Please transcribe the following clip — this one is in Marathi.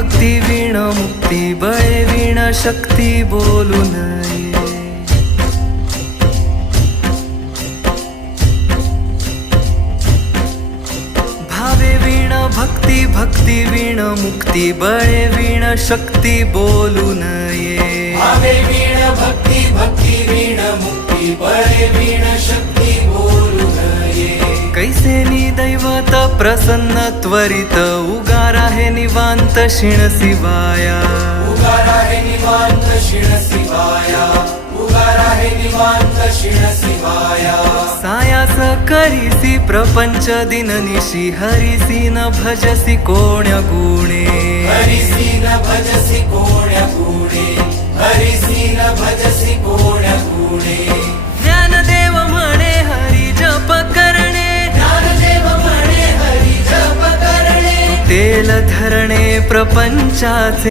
भक्ती वीण मुक्ती बळे वीण शक्ती बोलू नये. भावे वीण भक्ती भक्ती वीण मुक्ती बळे वीण शक्ती बोलू नये. भावे वीण भक्ती भक्ती वीण मुक्ती बळे वीण शक्ती बोलू नये. कैसे दैवत प्रसन्न त्वरित उगार आहे निवांत शिण शिवाया. उगार आहे निवांत शिण शिवाया. उगार आहे निवांत शिण शिवाया. सायास करीसी प्रपंच दिननिशी हरिसी न भजसी कोण्या गुणे. हरिसी न भजसी कोण्या गुणे. हरिसी न भजसी कोण्या गुणे. ज्ञानदेव म्हणे हरी जप करणे. ज्ञानदेव म्हणे हरी जप करणे. तेल धरणे प्रपंचाचे